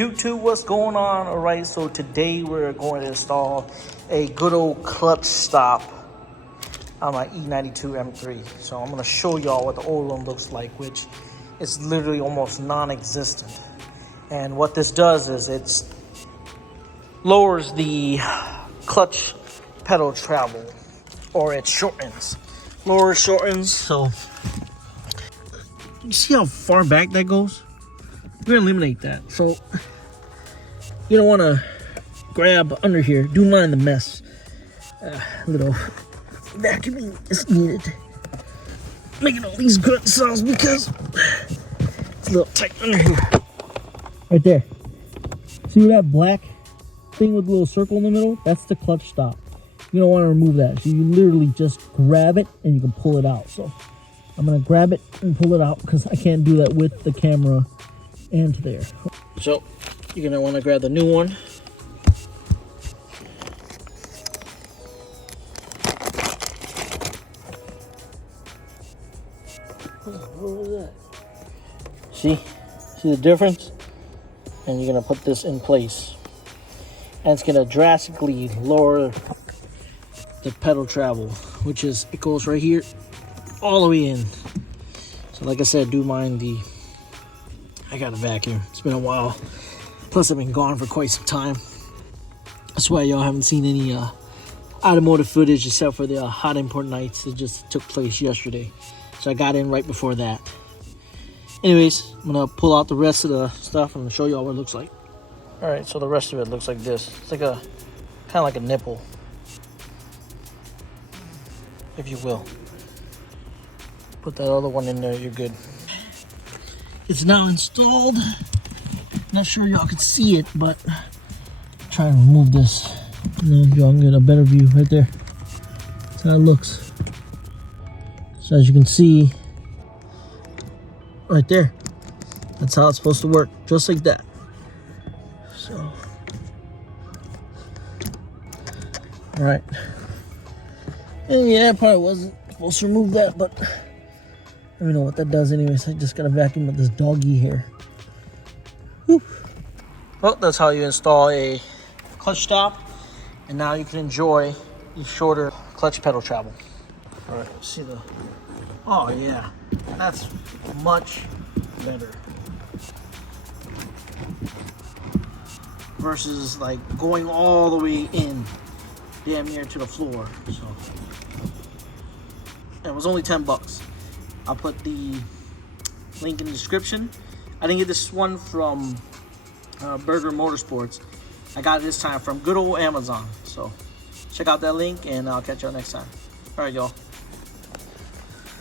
YouTube, what's going on? All right, so today we're going to install a good old clutch stop on my E92 M3. So I'm going to show y'all what the old one looks like, which is literally almost non-existent. And what this does is it lowers the clutch pedal travel, or it shortens. Shortens, so you see how far back that goes? We're gonna eliminate that. So you don't want to grab under here. Do mind the mess. Little vacuuming is needed. Making all these grunt sounds because it's a little tight under here. Right there. See that black thing with a little circle in the middle? That's the clutch stop. You don't want to remove that. So you literally just grab it and you can pull it out. So I'm gonna grab it and pull it out because I can't do that with the camera and there. So you're gonna want to grab the new one. What was that? See the difference? And you're gonna put this in place, and it's gonna drastically lower the pedal travel, which is, it goes right here all the way in. So like I said, do mind the, I got a vacuum. It's been a while. Plus I've been gone for quite some time. That's why y'all haven't seen any automotive footage except for the hot import nights that just took place yesterday. So I got in right before that. Anyways, I'm gonna pull out the rest of the stuff and show y'all what it looks like. All right, so the rest of it looks like this. It's like a, kind of like a nipple, if you will. Put that other one in there, you're good. It's now installed. Not sure y'all can see it, but try and remove this. Y'all can get a better view right there. That's how it looks. So as you can see, right there, that's how it's supposed to work, just like that. So, all right. And yeah, I probably wasn't supposed to remove that, but I don't know what that does anyways. I just got to vacuum with this doggy hair. Whew. Well, that's how you install a clutch stop, and now you can enjoy the shorter clutch pedal travel. All right, see the, oh yeah, that's much better versus like going all the way in damn near to the floor. So it was only 10 bucks. I'll put the link in the description. I didn't get this one from Burger Motorsports. I got it this time from good old Amazon. So check out that link, and I'll catch y'all next time. All right, y'all.